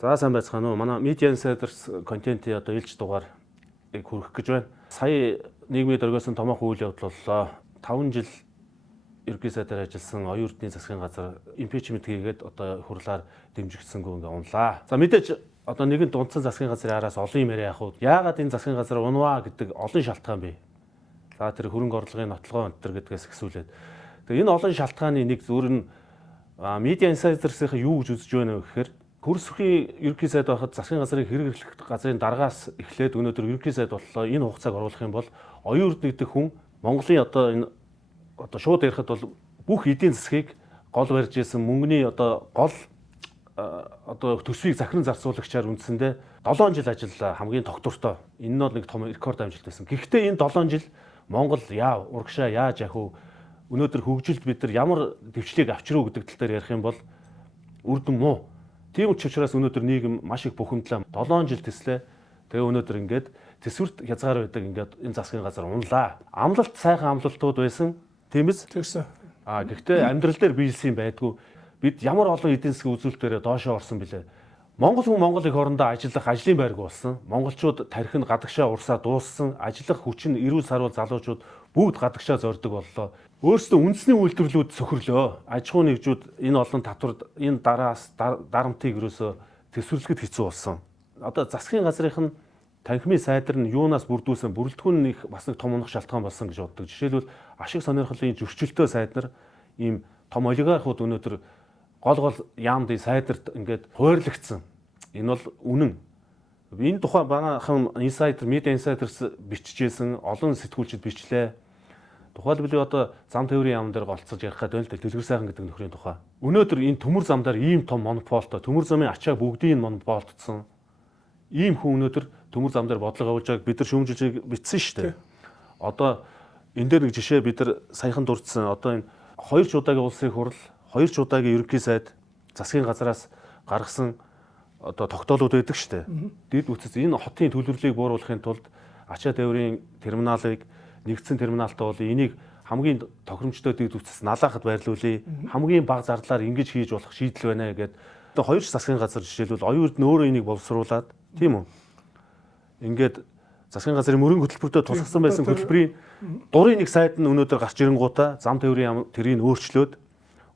За сайн байцгаана уу. Манай Media Insiders контентын одоо ээлж дугаарыг хүргэх гэж байна. Сая нийгмийн дөргөөсөн томоохон үйл явдал боллоо. 5 жил ерөнхий сайдаар ажилласан оюун эрдэнэ засгийн газар импичмент хийгээд одоо хурлаар дэмжигдсэнгүй ингээ унлаа. За мэдээж одоо нэгэн дундсан засгийн газрын араас олон юм яриа яах вэ? Яагаад энэ засгийн газар унваа гэдэг олон шалтгаан бий. За тэр хөрөнгө орлогын нотлогоо өнтер гэдгээс ихсүүлээд. Тэгээ энэ олон шалтгааны нэг зөвөр нь Media Insiders-ийн юу гэж үзэж байна вэ гэхээр хөрсөхийн ерөнхий сайд байхад засгийн газрын хэрэг эрхлэх газрын дараагаас эхлээд өнөөдөр ерөнхий сайд боллоо. Энэ хугацааг оруулах юм бол оюун эрдэнэ гэдэг хүн Монголын одоо шууд ярихад бол бүх эдийн засгийг гол барьж исэн мөнгөний гол төсвийг захиран зарцуулагчаар үндсэндээ 7 жил ажиллаа хамгийн тогтвортой. Энэ нь бол нэг том рекорд амжилт байсан. Гэхдээ энэ 7 жил Монгол урагшаа яаж явах вэ? Өнөөдөр хөгжилд бид нар ямар дэвшлийг авчруу гэдэг тал дээр ярих юм бол үр дүн муу. Тийм учраас өнөөдөр нийгэм маш их бухимдлаа 7 жил тэслээ. Тэгээ өнөөдөр ингээд төсвөрт хязгаар байдаг ингээд энэ засгийн газар унлаа. Амлалт сайхан амлалтууд байсан. Тийм биз? Тэгсэн. Гэхдээ амьдрал дээр биелсэн байдгүй. Бид ямар олон эдийн засгийн үзүүлэлтээр доошоо орсон бilé. Монгол хүн Монгол их орондоо ажиллах ажлын байрг болсон. Монголчууд тархинд гадагшаа урсаа дууссан. Ажиллах хүчин эрүүл сарвал залуучууд бүгд гадагшаа зорддог боллоо. Өөрсдөө үндэсний үйлдвэрлэлүүд сөхөрлөө. Аж ахуй нэгжүүд энэ олон татварт энэ дарамтыг ерөөсөө төсвөрлөхөд хэцүү болсон. Одоо засгийн газрынх нь танхимын сайдар нь юунаас бүрдүүлсэн бүрэлдэхүүн нь бас нэг том унах шалтгаан болсон гэж боддог. Жишээлбэл ашиг сонирхлын зөрчилтэй сайдар ийм том олигархууд өнөөдөр гол яамдын сайдарт ингээд хуваарлагдсан. Энэ бол үнэн. Энэ тухай багахан Media Insiders биччихсэн, олон сэтгүүлчид бичлээ. Тухайлбал одоо зам тээврийн яам дээр голцож ярих гэдэг нь дэлгэр сайхан гэдэг нөхрийн тухай. Өнөөдөр энэ төмөр зам дээр ийм том монополтой, төмөр замын ачааг бүгдийг монополдсон. Ийм хүн өнөөдөр төмөр зам дээр бодлого явуулж байгааг бид нар шүүмжилж бичсэн шүү дээ. Одоо энэ дээр нэг жишээ бид нар саяхан дурдсан. Одоо энэ 2 чуудагийн улсын хурал, 2 чуудагийн ерөнхий сайд засгийн газраас гаргасан тогтоолууд байдаг шүү дээ. Дэд үтцэс энэ хотын төлөвлөлийг бууруулахын тулд ачаа тээврийн терминалыг нэгдсэн терминалтай бол энийг хамгийн тохиромжтой дэд үтцэс налаахад байрлуулъя. Хамгийн бага зардлаар ингэж хийж болох шийдэл байна гэдэг. Одоо 2 засгийн газар жишээлбэл оюун эрдэнэ өөрөө энийг боловсруулад тийм үү? Ингээд засгийн газрын мөрөн хөтөлбөртөө тусгасан байсан хөтөлбөрийн дурын нэг сайд нь өнөөдөр гарч ирэнгуудаа зам тээврийн тэрийг өөрчлөөд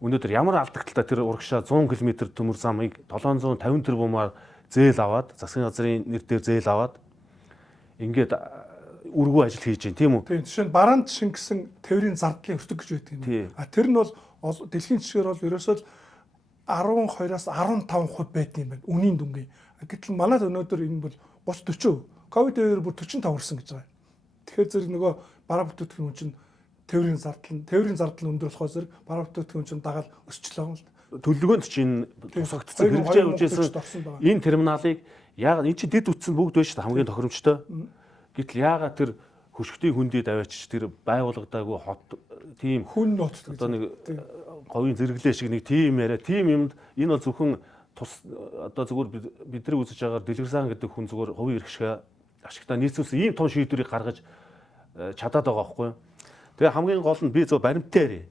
өнөөдөр ямар алдагталтай тэр урагшаа 100 км төмөр замыг 750 тэрбумаар зээл аваад засгийн газрын нэр дээр зээл аваад ингээд үргүү ажил хийж байна тийм үү? Тийм жишээ нь бараанд шингэсэн тээврийн зардлын өртөг гэж байдаг юм. Тэр нь бол дэлхийн жишгээр бол ерөөсөө 12-аас 15% байдаг юм байна. Үнийн дүнгийн. Гэтэл манайд өнөөдөр энэ бол 30-40%. Ковид үеэр бүр 45 хүрсэн гэж байгаа. Тэгэхээр зэрэг нөгөө бараа бүтээгдэхүүн чинь тээврийн зардал өндөрлөхөө зэрэг бараа бүтээгдэхүүн чинь дагаад өсчлөө юм л да. Төлөвлөгөөнд чинь тусгагдсан хэрэгжиж явуулжсэн энэ терминалыг яагаад энэ чинь дэд үтсэн бүгд байж та хамгийн тохиромжтой. Гэтэл яагаад тэр хөшгтийн хүндий даваач тэр байгуулагдаагүй хот тийм хүн нууц одоо нэг говийн зэрэглээ шиг нэг тийм яриа тийм юмд энэ бол зөвхөн зүгээр бидний үзэж байгаагаар дэлгэр сайхан гэдэг хүн зүгээр хувийн эрх шиг ашигтаа нийцүүлсэн ийм том шийдвэрийг гаргаж чадаад байгаа байхгүй юу. Тэгээ хамгийн гол нь би зөв баримттай ярив.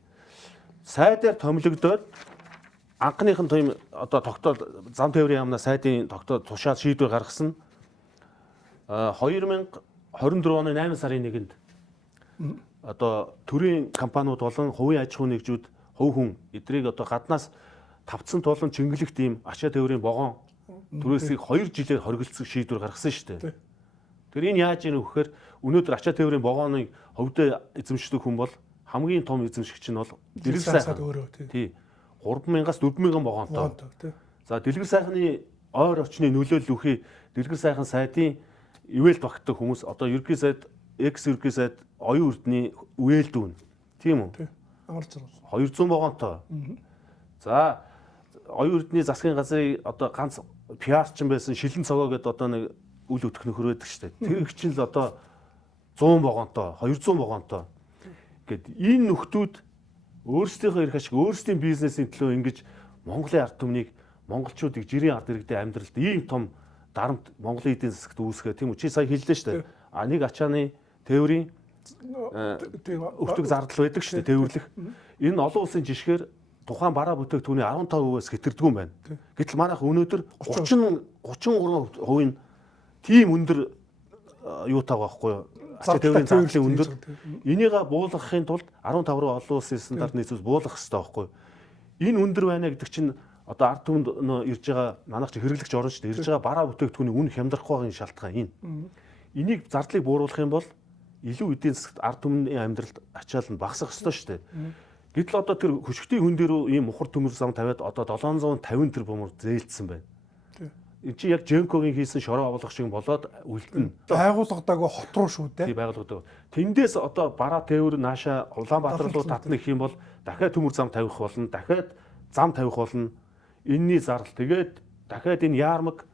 Сайдаар томилогдоод анхных нь тийм тогтоол зам тээврийн яамнаа сайдын тогтоол тушаад шийдвэр гаргасан 2024 оны 8 сарын 1-нд төрийн компаниуд болон хувийн аж ахуйн нэгжүүд хувь хүн эдрийг гаднаас тавцсан тулан чингэлэгт ийм ачаа тээврийн вагон түрээсийг 2 жилээр хоригдсон шийдвэр гаргасан шүү дээ. Тэр энэ яаж ийм вэхээр өнөөдөр ачаа тээврийн вагоныг хөвдөө эзэмшдэг хүн бол хамгийн том эзэмшигч нь бол дэлгэр сайхан өөрөө тий 3000-аас 4000 вагонтой. За дэлгэр сайхны ойр орчны нөлөөлөл үхий дэлгэр сайхан сайдын ивэл багтдаг хүмүүс одоо ерөнхий сайд ерөнхий сайд оюун эрдэнэ үээлдүүн тийм үү? Амар зэрэг 200 вагонтой. За оюун эрдэнэ засгийн газрын ганц пиарчин байсан шилэн цогоо гэдэг нэг үл өтөх нөхөр байдаг шүү дээ. Тэр их чинь л 100 вагонтой, 200 вагонтой. Гэт энэ нөхдүүд өөрсдийнхөө эрх ашиг, өөрсдийн бизнесийн төлөө ингэж Монголын ард түмнийг монголчуудыг жирийн ард иргэдэд амьдралд ийм том дарамт Монголын эдийн засагт үүсгэх тийм үү? Чи сая хэллээ шүү дээ. Нэг ачааны тээврийн өвтөг зардал байдаг шүү дээ, тээвэрлэх. Энэ олон улсын жишгээр тухайн бараа бүтээгдэхүүний 15%-аас хэтэрдэггүй юм байна. Гэтэл манайх өнөөдөр 33% нь тийм өндөр юутай байхгүй юу? Ачаа тээврийн зардлын өндөр. Энийг буулгахын тулд 15 руу олон улсын стандарт нийцүүлж буулгах хэрэгтэй байхгүй юу? Энэ өндөр байна гэдэг чинь одоо ард түмэнд ирж байгаа манайх чи хэрэглэгч орно шүү дээ. Ирж байгаа бараа бүтээгдэхүүний үн хямдрах байгын шалтгаан энэ. Энийг зардлыг бууруулах юм бол илүү эдийн засагт ард түмний амьдралд ачаал нь багасах ёстой шүү дээ. Гэтэл одоо тэр хөшгтийн хүн дээр ийм мухар төмөр зам тавиад одоо 750 тэрбумаар зээлдсэн байна. Энд чи яг Женкогийн хийсэн шороо авуулгах шиг болоод үлдэнэ. Байгууллагадаагүй хот руу шүү дээ. Тий байгууллагадаг. Тэндээс одоо бараа тээвэр нааша Улаанбаатар руу татна гэх юм бол дахиад төмөр зам тавих болно, дахиад зам тавих болно. Энэний зардал тэгээд дахиад энэ яармаг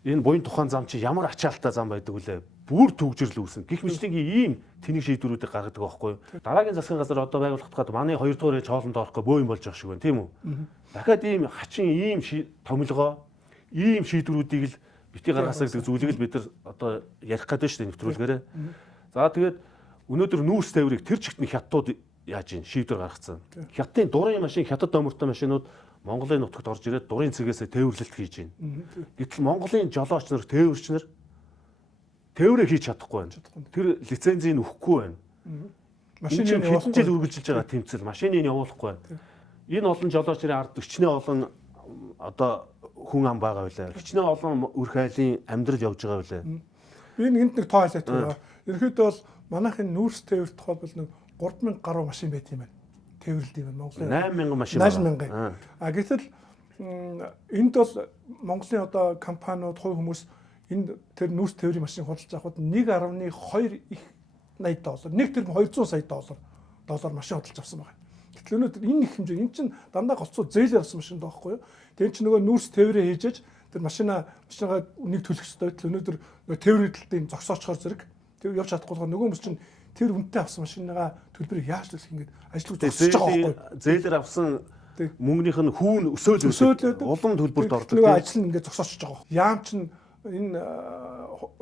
энэ буян тухайн зам чи ямар ачаалттай зам байдаг вүлээ? Бүр төгжрөл үүснэ. Гэх мэтийн ийм тэнэг шийдвэрүүдийг гаргадаг байхгүй юу? Дараагийн засгийн газар одоо байгуулахад манай 2 дугаар ээж хоолнд орохгүй бөө юм болж байгаа шиг байна, тийм үү? Дахиад ийм хачин ийм томилгоо, ийм шийдвэрүүдийг л бити гаргасаа гэдэг зүйлийг л бид нар одоо ярих гэдэг шүү дээ нэвтрүүлгээрээ. За тэгээд өнөөдөр нүүрс тээврийг тэр чигтний хятадууд яаж ийн шийдвэр гаргацсан. Хятадын дурын машин, хятад номертой машинууд Монголын нутагт орж ирээд дурын цэгээсээ тээвэрлэлт хийж байна. Гэтэл Монголын жолооч нар, тээвэрч нар тээврээ хийж чадахгүй байна. Тэр лицензийг өгөхгүй байна. Машиныг хэдэн жил үргэлжилж байгаа тэмцэл, машиныг явуулахгүй байна. Энэ олон жолоочрын ард 40-ны олон одоо хүн ам байгаа байлаа. 40-ны олон үрх айлын амьдрал явж байгаа байлаа. Би энд нэг тоо хэлээд байна. Ерөнхийдөө бол манайхын нүүрс тээвэр тухай бол нэг 3000 гаруй машин байт юм байна. Тээвэрлэдэг юм байна. Монголын 8000 машин байна. Гэтэл энд бол Монголын одоо компаниуд, хувь хүмүүс энэ тэр нүүрс тээврийн машин худалдаж авахд 1.2 их $80, нэг тэрбум 200 сая доллар машин худалдаж авсан байна. Гэтэл өнөөдөр энэ их хэмжээ, энэ чинь дандаа голцоо зээлээр авсан машин байхгүй юу? Тэр чинь нөгөө нүүрс тээврээ хийжээж тэр машинаа нэг төлөх ёстой. Өнөөдөр нөгөө тээврийн зогсоочхоор зэрэг тэр явж чадахгүй нөгөө хүмүүс чинь тэр үнэтэй авсан машиныгаа төлбөрийг яаж төлөх ингэж ажлыг зогсож байгаа байхгүй юу? Зээлээр авсан мөнгөнийх нь хүүн өсөөлөд улам төлбөрт ордог. Нөгөө ажил нь ингэж зогсоочж байгаа. Яам чинь энэ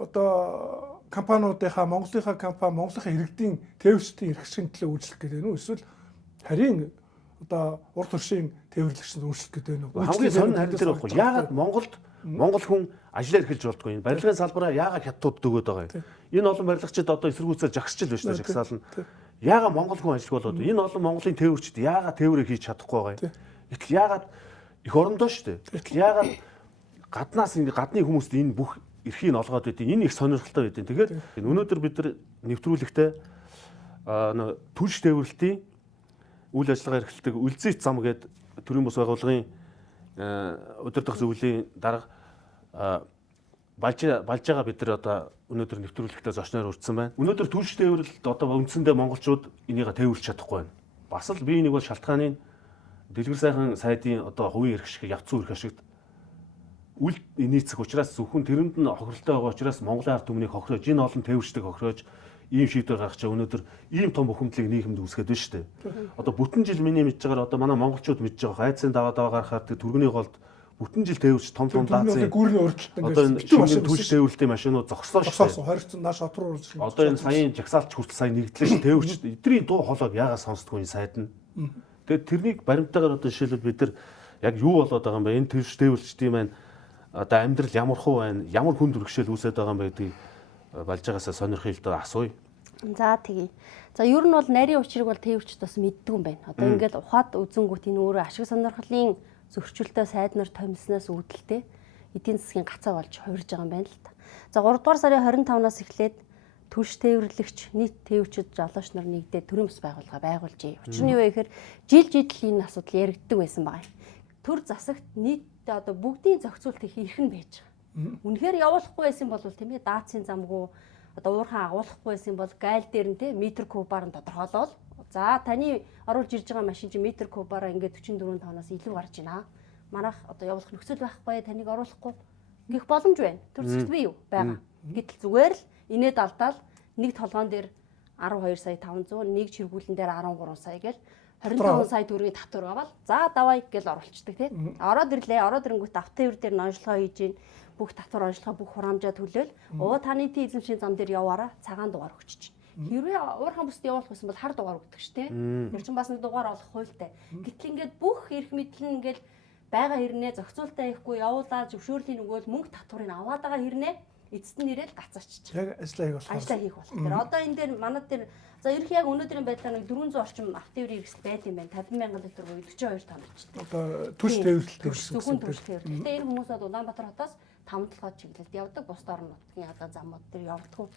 одоо компаниудынхаа Монголынхаа компани Монголынхаа иргэдийн тээвэрчдийн эрхшин төлөө үйлчлэх гэдэг нь эсвэл харин одоо урд төршийн тээвэрлэгчд үйлчлэх гэдэг нь хамгийн сонин харин тэр байхгүй. Яагаад Монгол хүн ажиллаа эрхэлж болдгоо энэ барилгын салбараа яагаад хятадууд өгөөд байгаа юм? Энэ олон барилгачид одоо эсэргүүцэл жагсчил байна шүү дээ, жагсаална. Яагаад Монгол хүн ажиллах болоод энэ олон Монголын тээвэрчд яагаад тээврээ хийж чадахгүй байгаа юм? Гэтэл яагаад эх орондоо шүү дээ. Гэтэл яагаад гаднаас ингэ гадны хүмүүст энэ бүх эрхийг олгоод байдیں۔ Энэ их сонирхолтой байдیں۔ Тэгэхээр өнөөдөр бид нар нэвтрүүлэгтээ түлш тээвэрлэлтийн үйл ажиллагаа эрхлэлдэг үлзийт зам гэдэг төрийн бус байгууллагын удирдах зөвлөлийн дарга балж байгаа бид нар одоо өнөөдөр нэвтрүүлэгтээ зочноор урьдсан байна. Өнөөдөр түлш тээвэрлэлд одоо үндсэндээ монголчууд энийг тээвэрлэж чадахгүй байна. Бас л би нэг бол шалтгааны дэлгэр сайхан сайдын одоо хувийн эрх шиг явцсан эрх ашигт үл нийцэх учраас зөвхөн тэрэнд нь хохиролтой байгаа учраас Монголын ард түмнийг хохирож, энэ олон тээвэрчдэг хохирож ийм шийдвэр гаргах чаа өнөөдөр ийм том бухимдлыг нийгэмд үүсгээд байна шүү дээ. Одоо бүтэн жил миний мэдж байгаагаар одоо манай монголчууд мэдж байгаа айцын даваа гаргахаар түргэний голд бүтэн жил тээвэрч том даацын гүрний урьдчилсан одоо энэ шинэ түлш тээвэрлэлтийн машинууд зогслоо шүү дээ. Хоригдсон нааш хот руу урьдчилсан. Одоо энэ саяын жагсаалч хүртэл сайн нэгдлээ тээвэрч эдний дуу хоолойг яагаад сонсдгүй энэ сайд нь. Тэгээд тэрнийг баримтаагаар одоо жишээлбэл бид нар яг юу болоод байгаа юм бэ? Энэ түлш тээвэрлэгчдийн маань одоо амьдрал ямар хуу байна? Ямар хүнд өргөшөл үүсээд байгаа юм бэ гэдгийг балж байгаасаа сонирхъя л да асууя. За тэгье. За ер нь бол нарийн учрыг бол тээвэрчд бас мэддэг юм байна. Одоо ингээд ухаад үзэнгүүт энэ өөрөө ашиг сонирхлын зөрчилтэй сайд нар томилснаас үүдэлтэй эдийн засгийн гацаа болж хувирж байгаа юм байна л та. За 3 дугаар сарын 25-наас эхлээд түлш тээвэрлэгч нийт тээвэрчид жолооч нар нэгдээд төрийн бас байгууллага байгуулжээ. Учир нь юу вэ гэхээр жил энэ асуудал яригддаг байсан байгаа юм. Төр засагт нийтдээ одоо бүгдийн зохицуулт их эрх нь байж байгаа. Үнэхээр явуулахгүй байсан бол тийм ээ даацын замгүй одоо уурхаан агуулахгүй байсан бол гайл дээр нь тийм метр кубаар нь тодорхойлол. За таны оруулж ирж байгаа машин чинь метр кубаараа ингээд 44 тонноос илүү гарч байна. Манайх одоо явуулах нөхцөл байхгүй таныг оруулахгүй гэх боломж байна. Төр засагт бий юу байгаа. Гэтэл зүгээр л инээд алдаал нэг толгоон дээр 12 сая 500, нэг чиргүүлэн дээр 13 сая гэл 25 сая төгрөгийн татвар аваад за давай гэж оруулцдаг тийм. Ороод ирлээ. Ороод ирэнгүүт автотевэр дээр ноншлогоо хийж гин бүх татвар онцлогоо бүх хураамжаа төлөөл. Таны эзэмшийн зам дээр яваараа цагаан дугаар өгч чинь. Хэрвээ уурхайн бүсд явуулах гэсэн бол хар дугаар өгдөг шүү дээ. Тэр чинь бас нэг дугаар олох хуультай. Гэтэл ингээд бүх эрх мэдэл нь ингээд байгаа хэрнээ зохицуултаа хийхгүй явуулаад зөвшөөрлийн өгөөл мөнгө татварыг аваад байгаа хэрнээ эцэст нь ирээд гацаачих. Яг ажиллаа хийх болох. Тэр одоо энэ дээр манад дээр за ерх яг өнөөдрийн байдлаар нэг 400 орчим автоврын хэрэгсэл байт юм байна. 50,000 литр буюу 42 тонн ч. Одоо түлш тээвэрлэлтэй зөвхөн түлш тээвэрлэл. Гэтэ энэ хүмүүсүүд Улаанбаатар хотоос 5 толгой чиглэлд явдаг. Бусд орон нутгийн одоо замууд дээр явдаг.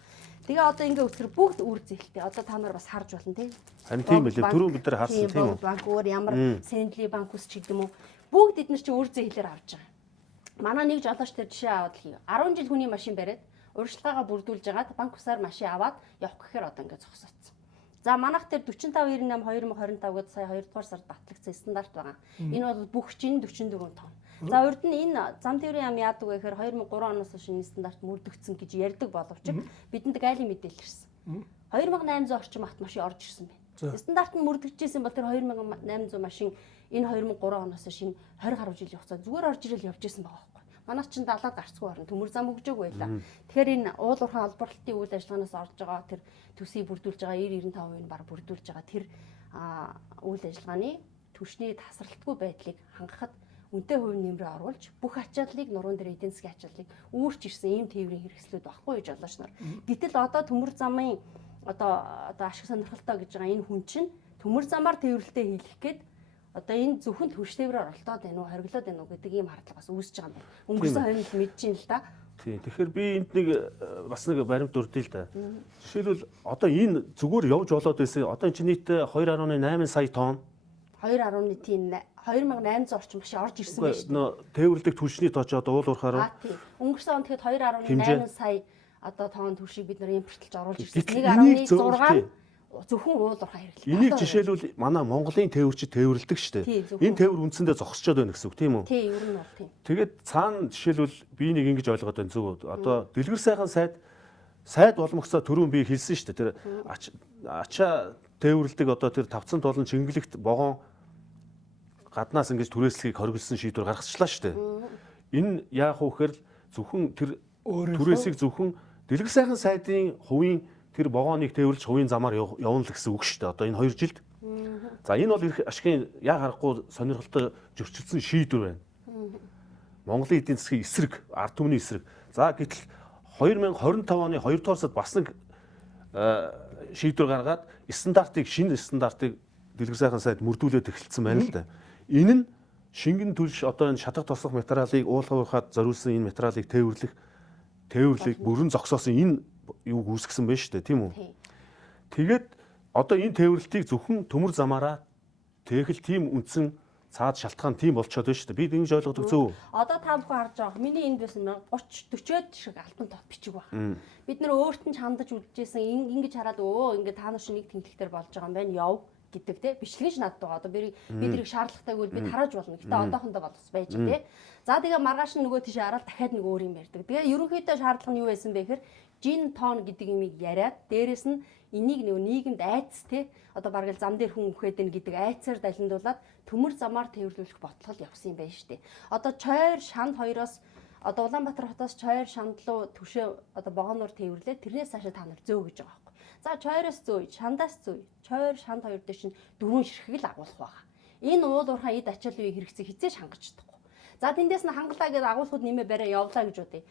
Тэгээ одоо ингээ үсгэр бүгд үр зээлтэй. Одоо та нар бас харж болно тий. Харин тийм байлээ. Түрүү бид нар харсан тийм үү? Банк өөр ямар Сэнли банк ус ч гэдэм үү. Бүгд эдгээр чи үр зээлээр авч байгаа. Манай нэг жолооч тэр жишээ аваад л 10 жил хүний машин бариад урьдчилгаагаа бүрдүүлж агаад банк усаар машин аваад явах гэхээр одоо ингээ зогсооцсон. За манайх тэр 4598 2025 гээд сая 2 дугаар сард батлагдсан стандарт байгаа. Энэ бол бүх чинь 44 тонн. За урд нь энэ зам тээврийн яам яадаг вэ гэхээр 2003 оноос хойш энэ стандарт мөрдөгдсөн гэж ярьдаг боловч бидэнд гайлын мэдээлэл ирсэн. 2800 орчим автомашин орж ирсэн байна. Стандарт нь мөрдөгдчихсэн бол тэр 2800 машин энэ 2003 оноос хойш энэ 20 гаруй жилийн хугацаанд зүгээр орж ирэл явж ирсэн байгаа байхгүй. Манайх чинь 70-аад гарцгүй орно төмөр зам өгжөөг байла. Тэгэхээр энэ уул уурхайн олборлолтын үйл ажиллагаанаас орж байгаа тэр төсвийг бүрдүүлж байгаа 90-95% нь баг бүрдүүлж байгаа тэр үйл ажиллагааны түвшний тасралтгүй байдлыг хангахад үнэтэй хувь нэмрээ оруулж бүх ачааллыг нуруунд дээр эдийн засгийн ачааллыг үүрч ирсэн ийм тээврийн хэрэгслүүд баггүй гэж олооч нар. Гэтэл одоо төмөр замын одоо ашиг сонирхолтой гэж байгаа энэ хүн чинь төмөр замаар тээвэрлэлтэй хийх гээд одоо энэ зөвхөн түвш тээврээр оролдоод байна уу хориглоод байна уу гэдэг ийм хардлага бас үүсэж байгаа юм байна. Өнгөрсөн 2 жил мэдэж юм л да. Тийм. Тэгэхээр би энд нэг бас нэг баримт өрдөе л да. Жишээлбэл одоо энэ зүгээр явж болоод байсан. Одоо энэ чинь нийт 2.8 сая тонн 2800 орчим машин орж ирсэн байна шүү дээ. Тээвэрлэх түвшний тооч одоо уул уурхаараа. Тийм. Өнгөрсөн он тэгэхэд 2.8 сая одоо тонн түвшийг бид нар импортлж оруулж ирсэн. 1.6 зөвхөн уул уурхай хэрэглээ. Энийг жишээлбэл манай Монголын тээвэрчид тээвэрлдэг шүү дээ. Энэ тээвэр үндсэндээ зогсчод байна гэсэн үг тийм үү? Тийм, ер нь бол тийм. Тэгээд цаана жишээлбэл би нэг ингэж ойлгоод байна зөв. Одоо дэлгэр сайхан сайд болмогцоо түрүүн би хэлсэн шүү дээ. Тэр ачаа тээвэрлдэг одоо тэр тавцан толон чингэлэгт вогон гаднаас ингэж түрээслэхийг хориглосон шийдвэр гаргачлаа шүү дээ. Энэ яах вэ гэхээр зөвхөн тэр түрээсийг зөвхөн дэлгэр сайхан сайдын хувийн тэр вогоныг тээвэрлж хувийн замаар явна л гэсэн үг шүү дээ. Одоо энэ 2 жилд. За энэ бол их ашигын яа харахгүй сонирхолтой зөрчилдсөн шийдвэр байна. Монголын эдийн засгийн эсрэг, ард түмний эсрэг. За гэтэл 2025 оны 2 дугаар сард бас нэг шийдвэр гаргаад шинэ стандартыг дэлгэр сайхан сайд мөрдүүлээд эхэлсэн байна л да. Энэ нь шингэн төлш одоо энэ шатах тослох материалыг уулгахад зориулсан энэ материалыг тээвэрлэх бүрэн зогсоосон энэ юуг үүсгэсэн байна шүү дээ тийм үү. Тэгээд одоо энэ тээвэрлэлтийг зөвхөн төмөр замаараа тэхэл тийм үндсэн цаад шалтгаан тийм болчиход байна шүү дээ. Би ингэж ойлгодог зөв. Одоо та бүхэн харж байгаа. Миний энд байсан 30 40-од шиг альбан тот бичиг байна. Бид нэр өөрт нь хандаж үлдчихсэн ингэж хараад ингээд та нар шиг нэг тэмдэгтэр болж байгаа юм байна. Яв гэдэг те бичлэгч надад байгаа. Одоо би тэрийг шаардлагатайг бид харааж болно. Гэтэ одоохондоо бол бас байж те. За тэгээ маргааш нь нөгөө тийш хараад дахиад нэг өөр юм ярьдаг. Тэгээ ерөнхийдөө шаардлага нь юу байсан бэ гэхээр жин тон гэдэг юмыг яриад дээрэс нь энийг нөгөө нийгэмд айц те одоо бараг зам дээр хүн үхээд байна гэдэг айцаар далиндуулаад төмөр замаар тээвэрлүүлэх бодлого явсан юм байна шүү дээ. Одоо Чойр шанд хоёроос одоо Улаанбаатар хотоос Чойр шанд руу түвшээ одоо вогоноор тээвэрлээ. Тэрнээс цаашаа та нар зөө гэж байгаа байхгүй. За Чойроос зөө, шандаас зөө. Чойр шанд хоёр дээр чинь 4 ширхэг л агуулах байгаа. Энэ уул уурхай эд ачааллын хэрэгцээ хизээж хангаж чадахгүй. За тэндээс нь хангалаа гэдэг агуулгууд нэмээ бариа явлаа гэж үдээ.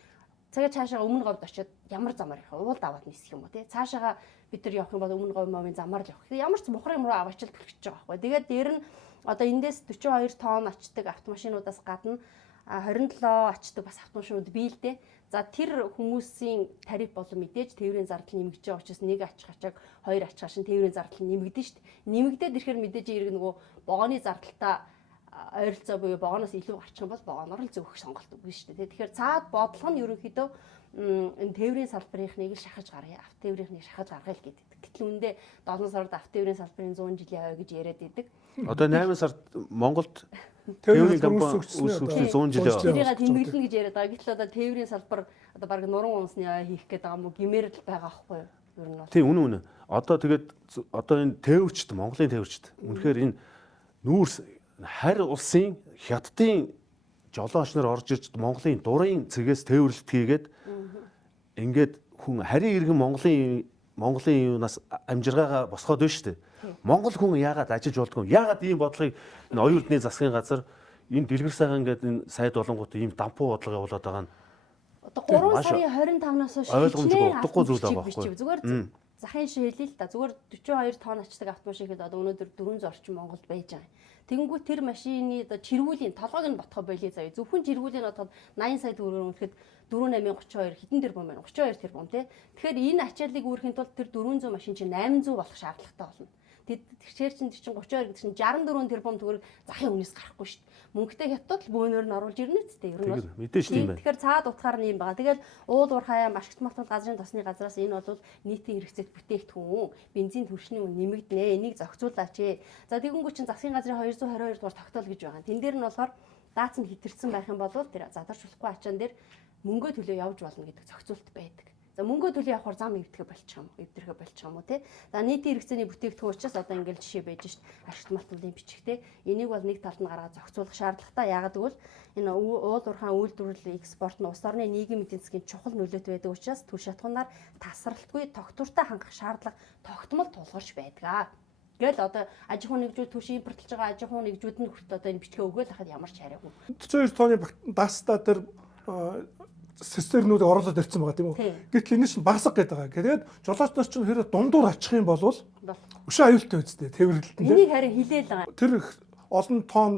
Цагаа цаашаа өмнө говьд очиод ямар замаар явах уулд аваад нисэх юм уу те цаашаага бид нар явах юм бол өмнө говь мовын замаар л явах. Ямар ч мухрын руу аваачил төлчихөж байгаа байхгүй. Тэгээд дээр нь одоо эндээс 42 тонн очдаг автомашинуудаас гадна 27 очдаг бас автомашинууд бий л дээ. За тэр хүмүүсийн тариф болон мэдээж тээврийн зардал нэмэгдэж байгаа учраас нэг ачих ачааг хоёр ачих ашин тээврийн зардал нэмэгдэн шүү дээ. Нэмэгдээд ирэхээр мэдээж ирэх нөгөө вагоны зардалтаа ойролцоо буюу вагоноос илүү гарчих юм бол вагоноор л зөөх сонголт өгнө шүү дээ. Тэгэхээр цаад бодлого нь ерөнхийдөө энэ тээврийн салбарынхныг л шахаж гаргая, автотээврийнхнийг шахаж гаргая л гэдэг. Гэтэл үндэ 7 сард автотээврийн салбарын 100 жилийн аваа гэж яриад идэг. Одоо 8 сард Монголд тээврийн компани үүсгэсэн 100 жилийн аваа. Тэрийг тэмдэглэнэ гэж яриад байгаа. Гэтэл одоо тээврийн салбар одоо баг нуран унсны аваа хийх гээд байгаа юм уу? Гэмээр л байгаа байхгүй юу? Ер нь бол. Тийм үнэн. Одоо тэгээд одоо энэ тээвэрчд Монголын тээвэрчд үнэхээр энэ нүүрс харь улсын хятадын жолооч нар орж ирж Монголын дурын цэгээс тээвэрлэлт хийгээд ингээд хүн харийн иргэн Монголын Монголын юунаас амжиргаагаа босгоод байна шүү дээ. Монгол хүн яагаад ажиллаж болдгоо? Яагаад ийм бодлогыг энэ оюутны засгийн газар энэ дэлгэр сайхан гэдэг энэ сайд болонгууд ийм дампуу бодлого явуулаад байгаа нь Одоо 3 сарын 25-наас хойш ойлгомжгүй утгагүй зүйл байгаа байхгүй. Зүгээр захын шиг хэлээ л да. Зүгээр 42 тонн ачдаг автомашин ихэд одоо өнөөдөр 400 орчим Монголд байж байгаа. Тэгэнгүүт тэр машины одоо чиргүүлийн толгойг нь ботхоо болий заяа. Зөвхөн чиргүүлийн одод 80 сая төгрөгөөр үнэхэд 4832 хэдэн тэрбум байна? 32 тэрбум тий. Тэгэхээр энэ ачааллыг үүрхийн тулд тэр 400 машин чинь 800 болох шаардлагатай болно. Тэгэхээр чинь 32 гэдэг чинь 64 тэрбум төгрөг захын үнээс гарахгүй шүү дээ. Мөнгөтэй хятад л бөөнөр нь оруулж ирнэ үстэй. Ер нь бол мэдээж тийм байна. Тэгэхээр цаад утгаар нь юм байгаа. Тэгэл уул уурхай машигт малтал газрын тосны газраас энэ бол нийтийн хэрэгцээт бүтээгдэхүүн, бензин түвшний үн нэмэгдэнэ. Энийг зохицуулаач. За тэгэнгүүт чинь засгийн газрын 222 дугаар тогтоол гэж байгаа. Тэн дээр нь болохоор дац нь хэтэрсэн байх юм бол тэр задарчлахгүй ачаан дээр мөнгө төлөө явж болно гэдэг зохицуулт байдаг. За мөнгө төлөө явахаар зам эвдэрхэ болчих юм уу те. За нийтийн хэрэгцээний бүтээгдэхүүн учраас одоо ингээл жишээ байж шít ашигт малталын бичгтэй. Энийг бол нэг талд нь гаргаад зохицуулах шаардлагатай. Яагаад гэвэл энэ уул уурхайн үйлдвэрлэл экспорт нь улс орны нийгмийн эдийн засгийн чухал нөлөөтэй байдаг учраас түр шатхуунаар тасралтгүй тогтвортой хангах шаардлага тогтмол тулгарч байдаг. Гэл одоо аж ахуйн нэгжүүд түвшин импортлж байгаа аж ахуйн нэгжүүд нь хүртэл одоо энэ бичгээ өгөөл хахад ямар ч хараагүй. 42 тонны дастаа тэр цистернүүд оруулаад ирсэн байгаа тийм үү. Гэтэл энэ чинь багсаг гэдэг байгаа. Тэгээд жолоочноос ч хэрэг дундуур очих юм бол өшөө аюултай үстэй тээвэрлэлт нь. Энийг харин хилээл байгаа. Тэр олон тонн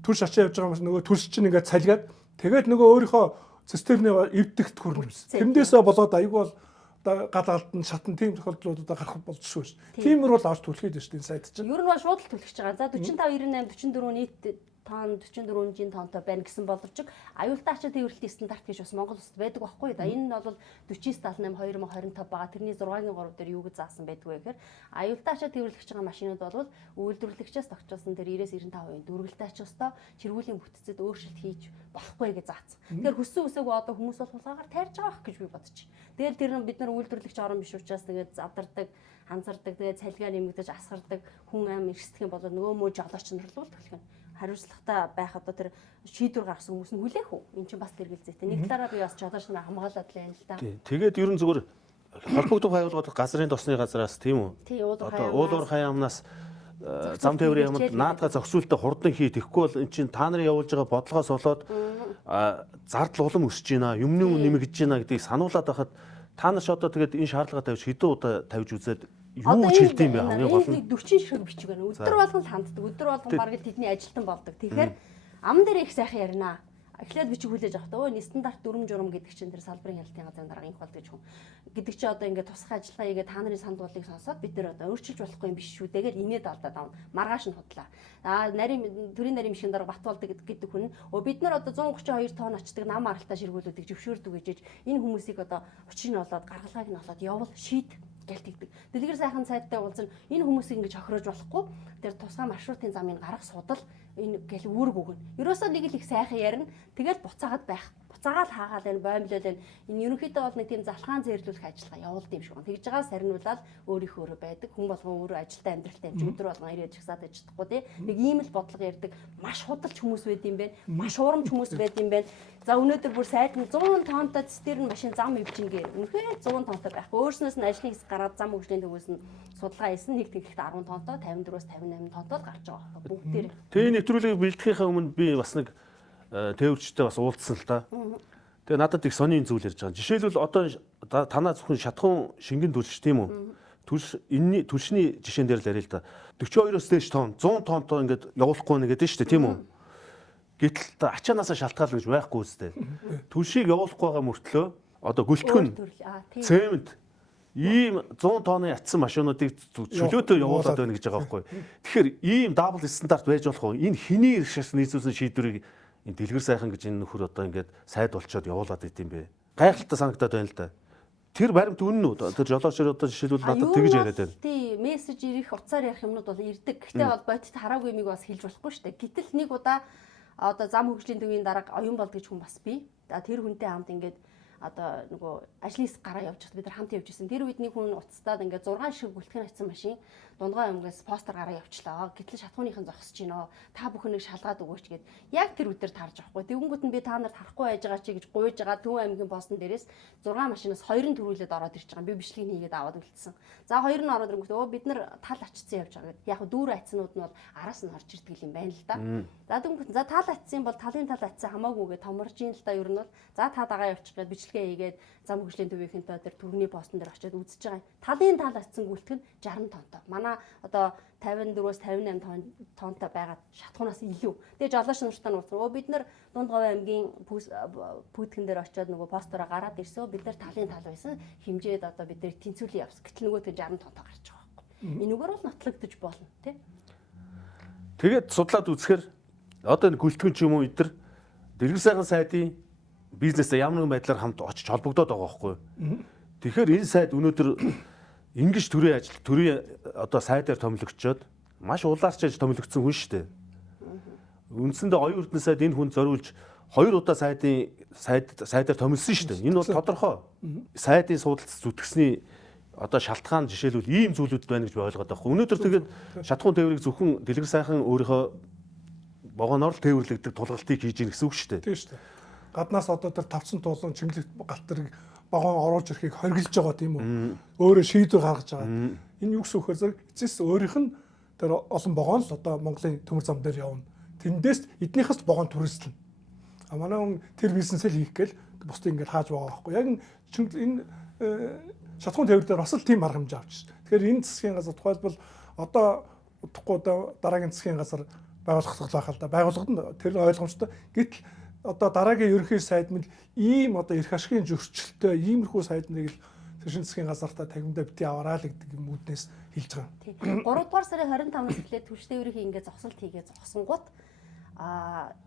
түлш ачаа явж байгаа юм нөгөө түлш чинь ингээд цалигаад тэгээд нөгөө өөрийнхөө цистернээ эвдэгт хүрнэ. Тэндээсээ болоод аюул бол гал алтан шатан тийм тохиолдлуудад гарах болчихшгүй ш. Тиймэр бол авч түлхээд байна ш энэ сайд чинь. Ер нь бол шууд л түлхэж байгаа. За 45 98 44 нийт тонн 44 тонтой байна гэсэн боловч аюултай ачаа тээвэрлэлтийн стандарт гэж бас Монгол улсад байдаг байхгүй да. Энэ нь бол 4978 2025 байгаа. Тэрний 6-гийн 3 дээр юу гэж заасан байдгүй гэхээр аюултай ачаа тээвэрлэж байгаа машинууд бол үйлдвэрлэгчээс тогтцоосон тэр 90-95% дүүргэлтэй ач холбогдолтой чиргүүлийн бүтцэд өөрчлөлт хийж болохгүй гэж заасан. Тэгэхээр хүссэн үсээгүй одоо хүмүүс бол хулгайгаар тайрж байгаа хэрэг гэж би бодож байна. Тэгэл тэр нь бид нар үйлдвэрлэгч орон биш учраас тэгээд задардаг, анзардаг, тэгээд цалигаа нэмэгдэж асгардаг, хүн аим эрсдэх юм бол нөгөө мөө жолооч нар л төлөх нь хариуцлагатай байх одоо тэр шийдвэр гаргасан хүмүүс нь хүлээх үү? Энд чинь бас тэргэлзээтэй. Нэг талаараа би бас жолооч нар хамгаалаад л байна л да. Тэгээд ер нь зүгээр холбогдох байгууллагууд газрын тосны газраас тийм үү? Тий, одоо уулуурхай яамнаас зам тээврийн яамд наадга зохицуултаа хурдан хий тэгэхгүй бол эн чинь та нарын явуулж байгаа бодлогоос болоод зардал улам өсөж байна, юмны үн нэмэгдэж байна гэдгийг сануулад байхад та нар ч одоо тэгээд энэ шаардлагаа тавьж хэдэн удаа тавьж үзээд юу ч хэлдэм бэ хамгийн гол нь 40 ширхэг бичиг байна. Өдөр болгон ханддаг. Өдөр болгон бараг л тэдний ажилтан болдог. Тэгэхээр ам дээр их сайхан ярина. Эхлээд бичиг хүлээж авах таа. Өө стандарт дүрм журм гэдэг чинь тэр салбарын хяналтын газрын дарга инх бол гэж хүн. Гэдэг чи одоо ингээд тусгай ажиллагаа хийгээд та нарын санд бодлыг сонсоод бид нэр одоо өөрчилж болохгүй юм биш шүү дээ гэж инээд алдаад авна. Маргааш нь худлаа. Төрийн нарийн машин дарга Батболдог гэдэг хүн бид нар одоо 132 тонн очдаг нам аралтай ширгүүлүүдийг зөвшөөрдөг гэж энэ хүмүүсийг одоо учрыг нь олоод гаргалгааг нь олоод явал шийд гэлтэгдэг. Дэлгэр сайхан сайттай уулзсан энэ хүмүүсийг ингэж хохирож болохгүй. Тэр тусгай маршрутын замыг гарах судал энэ гэл үүрэг өгнө. Ерөөсөө нэг л их сайхан ярина. Тэгэл буцаагаад байх. Буцаагаал хаагаал энэ боомлол энэ ерөнхийдөө бол нэг тийм залхаан зээрлүүлэх ажиллагаа явуулдаг юм шиг байна. Тэгж байгаа сарниулаад өөрийнхөө байдаг. Хүн болгон өөрөө ажилдаа амьдралтай юм чи өдөр болгон ирээд жагсаад байж чадахгүй тий. Нэг ийм л бодлого ярьдаг. Маш худалч хүмүүс байд юм байна. Маш уурамч хүмүүс байд юм байна. За өнөөдөр бүр сайд нь 100 тонтой цистерн машин зам өвчин гээ. Үнэхээр 100 тонтой байхгүй. Өөрснөөс нь ажлын хэсэг гараад зам хөгжлийн төвөөс нь судалгаа хийсэн нэг тэгэхэд 10 тонтой 54-өөс 58 тонтой л гарч байгаа. Бүгд дээр. Тэгээ нэвтрүүлгийг бэлтгэхээ өмнө би бас нэг тээвэрчтэй бас уулзсан л та. Тэгээ надад их сонин зүйл ярьж байгаа. Жишээлбэл одоо танаа зөвхөн шатхуун шингэн түлш тийм үү? Түлш энэний түлшний жишээн дээр л ярил л да. 42-оос дээш тонн 100 тонтой ингээд явуулахгүй нэг гэдэг шүү дээ тийм үү? Гэтэл ачаанаасаа шалтгаална гэж байхгүй үстэй. Түлшийг явуулахгүй байгаа мөртлөө одоо гөлтгөн цемент ийм 100 тонны атсан машинуудыг чөлөөтэй явуулаад байна гэж байгаа байхгүй. Тэгэхээр ийм дабл стандарт байж болох уу? Энэ хэний иршээс нийцүүлсэн шийдвэрийг энэ дэлгэр сайхан гэж энэ нөхөр одоо ингээд сайд болчоод явуулаад идэм бэ. Гайхалтай санагдаад байна л да. Тэр баримт үнэн үү? Тэр жолоочор одоо жишээлбэл надад тэгж яриад байна. Тий, мессеж ирэх уцаар ярих юмнууд бол ирдэг. Гэхдээ бол бодит хараагүй юмыг бас хэлж болохгүй шүү дээ. Гэтэл нэг удаа одоо зам хөгжлийн төвийн дарга оюун болд гэж хүн бас бий. Тэр хүнтэй хамт ингээд одоо нөгөө ажлын хэсэг гараа явж байхад бид нар хамт явж байсан. Тэр үед нэг хүн уцтаад ингээд 6 шиг бүлтгэн хайцсан машин дундгай өнгөөс постэр гараа явчлаа. Гэтэл шатхууныхан зогсож гинөө. Та бүхэн нэг шалгаад өгөөч гэд яг тэр өдөр таарж авахгүй. Тэгэнгүүт нь би та нарт харахгүй байж байгаа чи гэж гуйж байгаа Төв аймгийн постн дээрээс 6 машинаас 2 нь төрүүлээд ороод ирж байгаа. Би бичлэгийг хийгээд аваад үлдсэн. За 2 нь ороод ирэнгүүт өө бид нар тал ачсан явж байгаа гэд. Яг дүүр ачснууд нь бол араас нь орж ирдэг юм байна л да. За тэгэнгүүт за тал ачсан бол талын тал ачсан хамаагүй гэд томорж ийн л да ер нь бол за та дагаа явчих гэд бичлэгээ хийгээд зам хөгжлийн төвийнхэнтэй тэр төрний постн дээр очиод үзэж байгаа. Талын тал ачсан гүйлтгэн 60 тонтой. Манай одоо 54-өөс 58 тонтой байгаа шатхуунаас илүү. Тэгээ жолооч нартай нууцраа бид нар Дундгавь аймгийн пүүтгэн дээр очиод нөгөө постороо гараад ирсэн. Бид нар талын тал байсан хэмжээд одоо бид нар тэнцвүүлэн явсан. Гэтэл нөгөөдгөө 60 тонтой гарч байгаа байхгүй. Энэгээр бол нотлогдож болно тий. Тэгээд судлаад үзэхээр одоо энэ гүйлтгэн ч юм уу эдгээр дэлгэр сайхан сайдын бизнесээ ямар нэгэн байдлаар хамт очиж холбогдоод байгаа байхгүй. Тэгэхээр энэ сайд өнөөдөр ингэж төрийн одоо сайдаар томилогдчоод маш улаарч томилогдсон хүн шүү дээ. Үндсэндээ оюун эрдэнэ сайд энэ хүн зориулж 2 удаа сайдаар томилсон шүү дээ. Энэ бол тодорхой. Сайдын судалц зүтгэсний одоо шалтгаан жишээлбэл ийм зүйлүүд байна гэж би ойлгоод байгаа. Өнөөдөр тэгээд шатхуун тээврийг зөвхөн дэлгэр сайхан өөрийнхөө вагоноор л тээвэрлэгдэг тулгалтыг хийж ийн гэсэн үг шүү дээ. Тийм шүү дээ. Гаднаас одоо тэр тавцсан туулан чимлэг галт тэрэг вагон оруулж ирэхийг хоригдж байгаа тийм үү? Өөрөө шийдвэр гаргаж байгаа. Энэ юу гэсэн үг вэ? Зэрэг эцэс өөрийнх нь тэр олон вагон л одоо Монголын төмөр зам дээр явна. Тэндээс эднийхээс вагон түрээслэн. А манай хүн тэр бизнесэл хийх гээл бусдыг ингээд хааж байгаа байхгүй. Яг энэ шатхуун тээвэр дээр бас л тийм арга хэмжээ авч байна. Тэгэхээр энэ засгийн газар тухайлбал одоо удахгүй дараагийн засгийн газар байгуулагдах байх л да. Байгууллагад нь тэр ойлгомжтой. Гэтэл одоо дараагийн ерөнхий сайд мэл ийм одоо эрх ашигын зөрчилтэй иймэрхүү сайдныг л тэр засгийн газартаа тагимдаа бити аваараа л гэдэг юм үүднээс хэлж байгаа. Тийм. 3 дугаар сарын 25-наас эхлээд түвш тээврийн ингээд зогсолт хийгээ зогсонгууд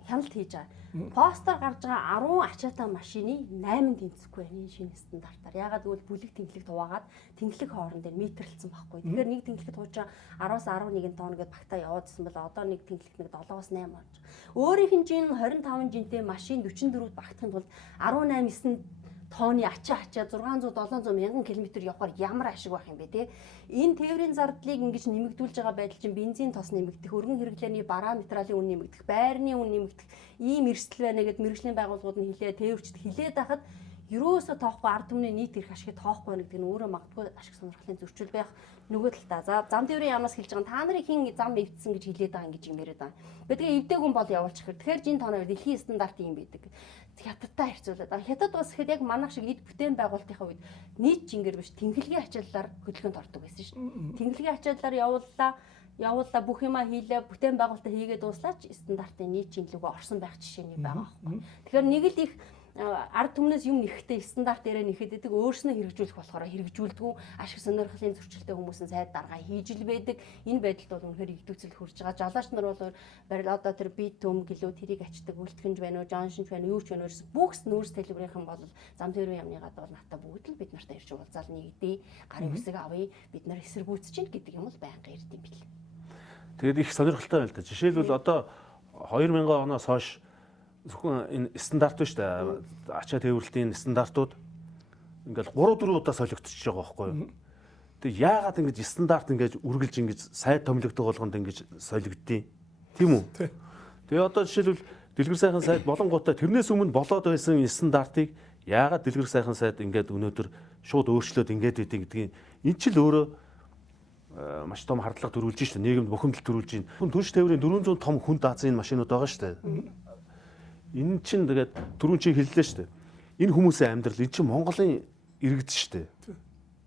хяналт хийж байгаа. Постер гарч байгаа 10 ачаатай машины 8 тэнцэхгүй байна энэ шинэ стандартаар. Ягаад гэвэл бүлэг тэнхлэгт хуваагаад тэнхлэг хооронд метрлэлсэн байхгүй. Тэгэхээр нэг тэнхлэгт хууч 10-аас 11 тонн гэдээ багтаа яваадсэн бол одоо нэг тэнхлэгт нэг 7-аас 8 болж. Өөрийн хэмжээний 25 жинтэй машин 44-д багтахын тулд 18-9 тооны ачаа 600-700 мянган км явахаар ямар ашиг байх юм бэ те. Энэ тээврийн зардлыг ингэж нэмэгдүүлж байгаа байдал чинь бензин тос нэмэгдэх, өргөн хэрэглээний бараа материалын үн нэмэгдэх, байрны үн нэмэгдэх ийм эрсдэл байна гэд мэргэжлийн байгууллагууд нь тээвэрчд хэлээд байхад ерөөсө тоохгүй ард түмний нийт эрх ашигыг тоохгүй байна гэдэг нь өөрөө магадгүй ашиг сонирхлын зөрчил байх нөгөө талдаа. За зам тээврийн яамнаас хэлж байгаа та нарын хин зам эвдсэн гэж хэлээд байгаа ингэж юм яриад байгаа. Тэгээ эвдээгүн бол явуулчих хэр. Тэгэхээр жин тоноор дэлхийн стандарт юм байдаг. Хятадтай харьцуулаад. Хятад бас ихэд яг манайх шиг эд бүтээн байгуулалтынхаа үед нийт жингээр биш тэнхлэгийн ачааллаар хөдөлгөөнд ордог байсан шүү дээ. Тэнхлэгийн ачааллаар явууллаа бүх юмаа хийлээ бүтээн байгуулалтаа хийгээд дууслаач стандартын нийт жинлэгөө орсон байх жишээний байгаа байхгүй. Тэгэхээр нэг л их ард түмнээс юм нэхтэй стандарт дээрээ нэхэд идэг өөрснөө хэрэгжүүлэх болохоор хэрэгжүүлдэггүй ашиг сонирхлын зөрчилтэй хүмүүсийн сайд дарга хийж л байдаг. Энэ байдалд бол үнэхээр игдүүцэл хүрж байгаа. Жолооч нар бол одоо тэр бие төм гэлөө тэрийг ачдаг үлтгэнж байна уу, жоншинч байна уу, юу ч байна уу бүхс нүүрс тэлбэрийнхэн бол зам тээврийн яамны гадаа бол натаа бүгд л бид нартай ирж уулзаал нэгдээ гарын үсэг авъя бид нар эсэргүүцэж чинь гэдэг юм бол байнга ирд юм бил. Тэгээд их сонирхолтой байна л да. Жишээлбэл одоо 2000 оноос хойш зөвхөн энэ стандарт биш үү? Ачаа тээвэрлэлийн стандартууд ингээл 3-4 удаа солигдчихж байгаа байхгүй юу? Тэгээ яагаад ингэж стандарт ингэж үргэлж ингэж сайд томилогдох болгонд ингэж солигддیں۔ Тийм үү? Тэгээ одоо жишээлбэл дэлгэр сайхан сайд болонгуудаа тэрнээс өмнө болоод байсан стандартыг яагаад дэлгэр сайхан сайд ингээд өнөөдөр шууд өөрчлөөд ингээд идэв гэдгийг эн чинь өөрөө маш том хардлага төрүүлж шүү дээ. Нийгэмд бухимдал төрүүлж байна. Түнш тээврийн 400 том хүн даацын машинууд байгаа шүү дээ. Энэ чинь тэгээд түрүүн чи хэллээ шүү дээ. Энэ хүмүүсийн амьдрал энэ чинь Монголын иргэд шүү дээ.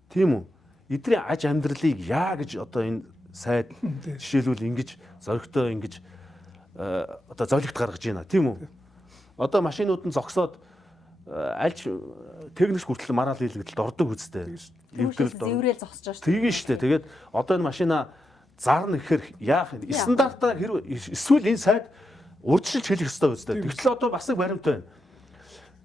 Тийм үү? Эдний аж амьдралыг яа гэж одоо энэ сайд жишээлбэл ингэж зоригтой ингэж одоо золигт гаргаж байна. Тийм үү? Одоо машинууд нь зогсоод альч техник хүртэл мараал хийлэгдэлд ордог үстэй. Зэврэл зогсож байгаа шүү. Тийм шүү дээ. Тэгээд одоо энэ машина зарна гэхээр яах стандартаа хэрэг эсвэл энэ сайд урьдчилж хэлэх ёстой үстэй. Тэгтэл одоо бас нэг баримт байна.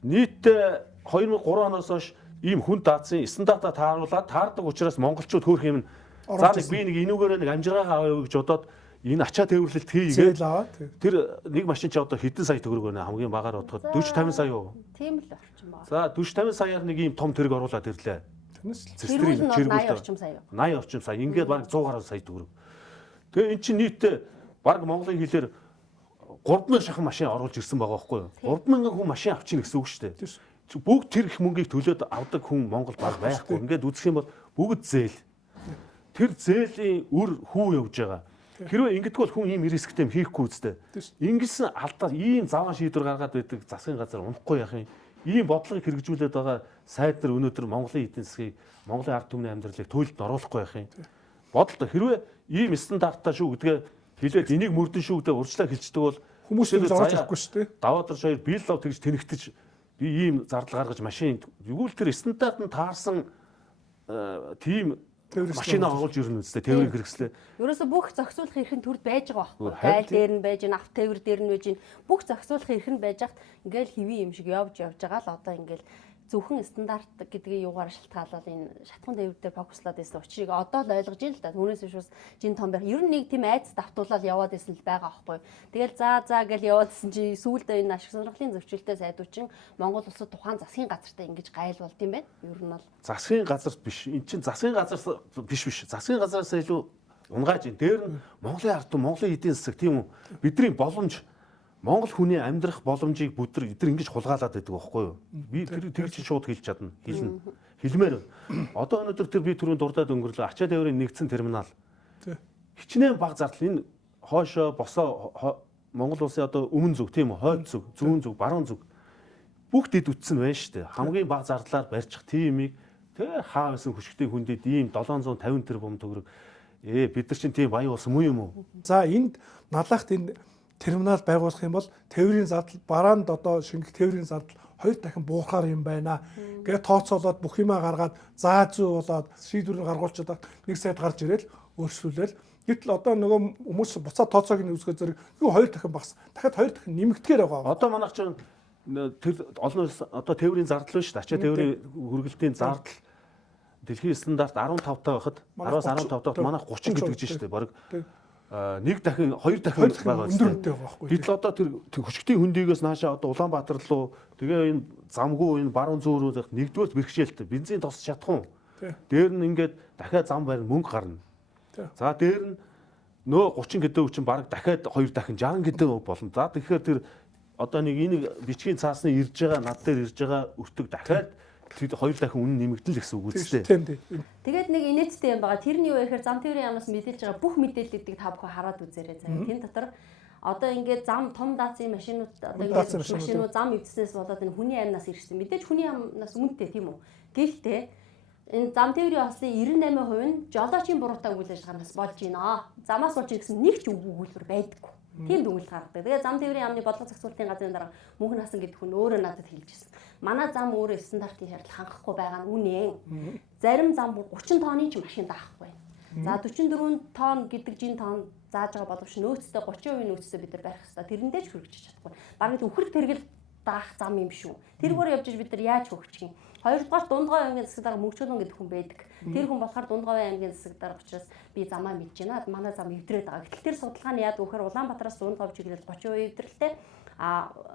Нийтдээ 2003 оноос хойш ийм хүн даацын стандартаа тааруулаад таардаг учраас монголчууд хөөх юм. За нэг би нэг энүүгээр нэг амжиргаа авъя гэж бодоод энэ ачаа тээвэрлэлт хийгээд зээл аваад тэр нэг машин чи одоо хэдэн сая төгрөг байна хамгийн багаар бодоход 40 50 сая юу? Тийм л орчим байна. За 40 50 саяар нэг ийм том тэрэг оруулаад ирлээ. тэрнээс л Тэрүүл нь бол 80 орчим сая. 80 орчим сая. Ингээд баг 100 гаруй сая төгрөг. Тэгээ эн чинь нийтдээ баг Монголын хэлээр 3000 шахан машин оруулж ирсэн байгаа байхгүй юу? 3000 хүн машин авчихна гэсэн үг шүү дээ. Бүгд тэр их мөнгийг төлөөд авдаг хүн Монгол баг байхгүй. Ингээд үзэх юм бол бүгд зээл. Тэр зээлийн үр хүү явж байгаа. Хэрвээ ингэдэг бол хүн ийм рисктэй юм хийхгүй үстэй. Ингэсэн алдаа ийм заван шийдвэр гаргаад байдаг засгийн газар унахгүй яах юм. Ийм бодлогыг хэрэгжүүлээд байгаа сайд нар өнөөдөр Монголын эдийн засгийг, Монголын ард түмний амьдралыг туйлд оруулахгүй яах юм. Бодлоо хэрвээ ийм стандартаа шүү гэдгээ хэлээд энийг мөрдөн шүү гэдэг урьдчилан хэлцдэг бол хүмүүс л зорж авахгүй шүү дээ. Даваадар шаяр бил лав тэгж тэнэгтэж би ийм зардал гаргаж машин юу л тэр стандартанд таарсан тийм машина оруулж ирнэ үстэй тээврийн хэрэгслээ. Ерөөсө бүх зохицуулах эрх нь төрд байж байгаа байхгүй. Гайл дээр нь байж, авто тээвэр дээр нь байж, бүх зохицуулах эрх нь байж хат ингээл хэвийн юм шиг явж байгаа л одоо ингээл зөвхөн стандарт гэдгийг юугаар шалтгаалаад энэ шатхан тээвэр дээр фокуслаад байсан учрыг одоо л ойлгож ийн л да. Түүнээс биш бас жин том байх. Ер нь нэг тийм айц давтуулаад яваад байсан л байгаа байхгүй. Тэгэл за гэл яваадсэн чи сүүлдээ энэ ашиг сонирхлын зөрчилтэй сайдуучин Монгол улсад тухайн засгийн газартай ингэж гайл болд юм байна. Ер нь бол засгийн газар биш. Эн чинь засгийн газар биш. Засгийн газараас илүү унгааж ин. Дээр нь Монголын ард түмэн, Монголын эдийн засаг тийм үү. Бидний боломж Монгол хүний амьдрах боломжийг бүдэр эдгээр ингэж хулгаалаад байдаг байхгүй юу? Би тэр чинь шууд хэлж чадна. Хэлнэ. Хэлмээр. Одоо өнөөдөр тэр би түрүүнд дурдаад өнгөрлөө. Ачаа тээврийн нэгдсэн терминал. Хичнээн бага зардал энэ хоошоо босоо Монгол улсын одоо өмнө зүг тийм үү? Хойд зүг, зүүн зүг, баруун зүг бүх дэд үтсэн байна шүү дээ. Хамгийн бага зардлаар барьчих тиймийг тэр хаа байсан хөшгтийн хүндэд ийм 750 тэрбум төгрөг бид нар чинь тийм баян улс муу юм уу? За энд налахт энэ терминал байгуулах юм бол тээврийн зардал бараанд одоо шингэх тээврийн зардал 2 дахин буурахаар юм байна. Гээ тооцоолоод бүх юмаа гаргаад заа зүй болоод шийдвэр гаргуулчихад нэг сайд гарч ирэл өөрчлүүлэл. Гэтэл одоо нөгөө хүмүүс буцаад тооцоог нь үзэхэд зэрэг юу 2 дахин багс. Дахиад 2 дахин нэмэгдэхээр байгаа. Одоо манайх чинь тэр олон одоо тээврийн зардал байна шүү дээ. Ачаа тээврийн хүргэлтийн зардал дэлхийн стандарт 15 таа байхад 10-аас 15 таа манайх 30 гэдэг чинь шүү дээ. Бараг нэг дахин 2 дахин байгаа байхгүй. Бид л одоо тэр хөшгтийн хөндийгөөс наашаа одоо Улаанбаатар руу тэгээ энэ замгүй энэ баруун зүүн рүү нэгдүгээр бэрхшээлтэй бензин тосч чадах уу? Дээр нь ингээд дахиад зам барь мөнгө гарна. За дээр нь нөө 30 гэдэг чинь баг дахиад 2 дахин 60 гэдэг болно. За тэгэхээр тэр одоо нэг энэ бичгийн цаасны ирж байгаа над дээр ирж байгаа өртөг дахиад тэр 2 дахин үнэ нэмэгдэн л гэсэн үг үстэй. Тэгээд нэг инээдтэй юм байгаа. Тэр нь юу вэ гэхээр зам тээврийн яамнаас мэдээлж байгаа бүх мэдээллүүдийг та бүхэн хараад үзээрэй. За тэн дотор одоо ингээд зам том даацын машинууд одоо ингээд машинууд зам эвдснээс болоод энэ хүний амнаас ирсэн. Мэдээж хүний амнаас үнэтэй тийм үү. Гэхдээ энэ зам тээврийн ослын 98% нь жолоочийн буруутай үйл ажиллагаанаас болж байна. Замаас болж ирсэн нэг ч өгүүлбэр байдаггүй. Тийм дүгнэлт гаргадаг. Тэгээд зам тээврийн яамны бодлого зохицуулалтын газрын дараа мөнх насан гэдэг хүн өөрөө надад хэлж ирсэн. Манай зам өөрөө стандартын шаардлага хангахгүй байгаа нь үнэ. Зарим зам 30 тонны ч машин даахгүй. За 44 тонн гэдэг жин тонн зааж байгаа боловч нөөцтэй 30% нөөцтэй бид нар барих хэрэгтэй. Тэрэндээ ч хүргэж чадахгүй. Бараг үхрэг тэргэл даах зам юм шүү. Тэргээр явж бид нар яаж хөгжих юм? Хоёрдугаар Дундгой аймгийн засаг дарга Мөнхчүүлэн гэдэг хүн байдаг. Тэр хүн болохоор Дундгой аймгийн засаг дарга учраас би замаа мэдж байна. Манай зам эвдрээд байгаа. Гэтэл тэр судалгааны яад гэхээр Улаанбаатараас Дундгой чиглэл 30% эвдрэлтэй.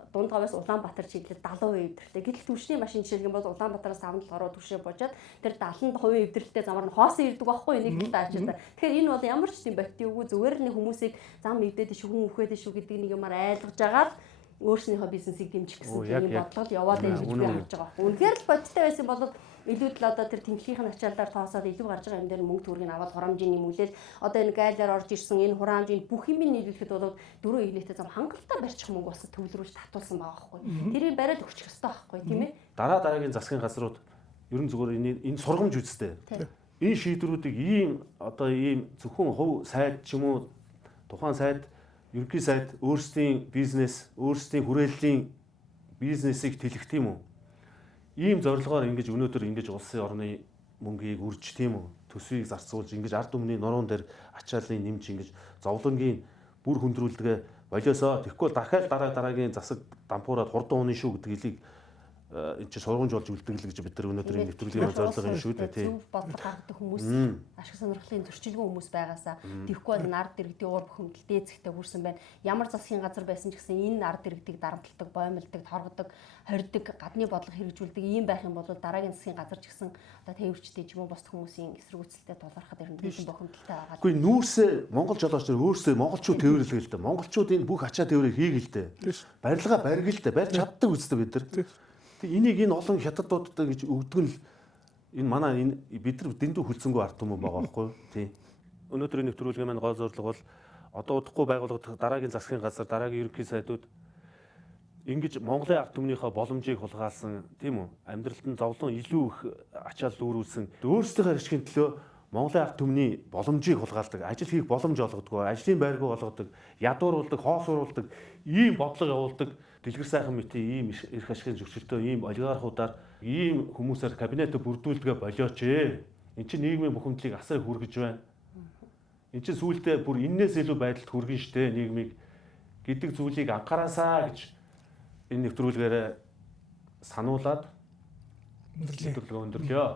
Дундгойоос Улаанбаатар чиглэл 70% эвдрэлтэй. Гэтэл түвшний машин жишээлх юм бол Улаанбаатараас 57 гаруй түвшээ божоод тэр 70% эвдрэлтэй замаар нь хоосон ирдэг байхгүй нэг талаа ачаалтаа. Тэгэхээр энэ бол ямар ч тийм бактиугүй зүгээр л нэг хүмүүсийг зам эвдээд шүү хүн үхээд шүү гэдэг нэг юмар айлгаж агаад өөрснийхөө бизнесийг дэмжих гэсэн тийм бодлого яваад байна гэж би харж байгаа. Үнэхээр л бодиттой байсан бол илүү л одоо тэр тэмхлийнхэн ачаалаар тоосоод илүү гарч байгаа юм дээр мөнгө төгрөгийг аваад хураамжийн нэмүүлэл одоо энэ гайлаар орж ирсэн энэ хураамжийн бүх юм нийлүүлэхэд бол дөрөв игнэтэй зам хангалттай барьчих мөнгө болсон төвлөрүүлж татуулсан байгаа байхгүй. Тэрийг бариад өгчих ёстой байхгүй тийм ээ. Дараагийн засгийн газрууд ерөн зүгээр энэ сургамж үзтэй. Энэ шийдвэрүүдийг ийм одоо ийм зөвхөн хувь сайд ч юм уу тухайн сайд ерөнхий сайд өөрсдийн бизнес, өөрсдийн хүрээллийн бизнесийг тэлэх тийм үү? Ийм зорилгоор ингэж өнөөдөр ингэж улсын орны мөнгийг үрж тийм үү? Төсвийг зарцуулж ингэж ард түмний нуруунд дээр ачааллын нэмж ингэж зовлонгийн бүр хөндрүүлдэгэ болиосоо тэгэхгүй дахиад дараагийн засаг дампуураад хурдан унаа шүү гэдэг илийг энэ чинь сургамж болж үлдэглэж бид нар өнөөдөр энэ нэвтрүүлгийн зорилго юм шүү дээ тий. Зөв бодлого гаргадаг хүмүүс, ашиг сонирхлын зөрчилгүй хүмүүс байгаасаа тэгэхгүй бол ард иргэдийн уур бухимдал дээцэгтэй хүрсэн байна. Ямар засгийн газар байсан ч гэсэн энэ ард иргэдийг дарамтлагдаг, боомлдог, торгодог, хордог, гадны бодлого хэрэгжүүлдэг ийм байх юм бол дараагийн засгийн газар ч гэсэн одоо тээвэрчтэй ч юм уу бус хүмүүсийн эсэргүүцэлтэй тулгархад ирнэ гэсэн бохимдолтой байгаа. Гэхдээ нүүрсээ Монгол жолооч нар өөрсдөө монголчууд тээвэрлэгээ л дээ. Монголчууд энэ бүх ачаа тээврийг хийгээл дээ. Барилгаа баригэл дээ. Барьж чаддаг үстэй бид нар. Тэг энийг энэ олон хятадуудтай гэж өгдөг нь энэ манай энэ бид нар дэндүү хөлцөнгөө ард түмэн байгаа байхгүй юу? Тий. Өнөөдрийн нэвтрүүлгийн маань гол зорилго бол одоо удахгүй байгуулагдах дараагийн засгийн газар, дараагийн ерөнхий сайдууд ингэж Монголын ард түмнийхээ боломжийг хулгаалсан, тийм үү? Амьдралд нь зовлон илүү их ачаал дүүрүүлсэн. Өөрсдийнхөө ашигын төлөө Монголын ард түмний боломжийг хулгайлдаг, ажил хийх боломж олгодог, ажлын байргуу олгодог, ядууруулдаг, хоосууруулдаг, ийм бодлого явуулдаг, дэлгэр сайхан мэтийн ийм эрх ашигын зөрчилтэй ийм олигархуудаар ийм хүмүүсээр кабинетд бүрдүүлдэгэ болооч ээ. Энд чинь нийгмийн бухимдлыг асар их хүргэж байна. Энд чинь сүүлдээ бүр энээс илүү байдалд хүргэн штэ нийгмийг гэдэг зүйлийг анхаараасаа гэж энэ нэвтрүүлгээр сануулад өндөрлөө.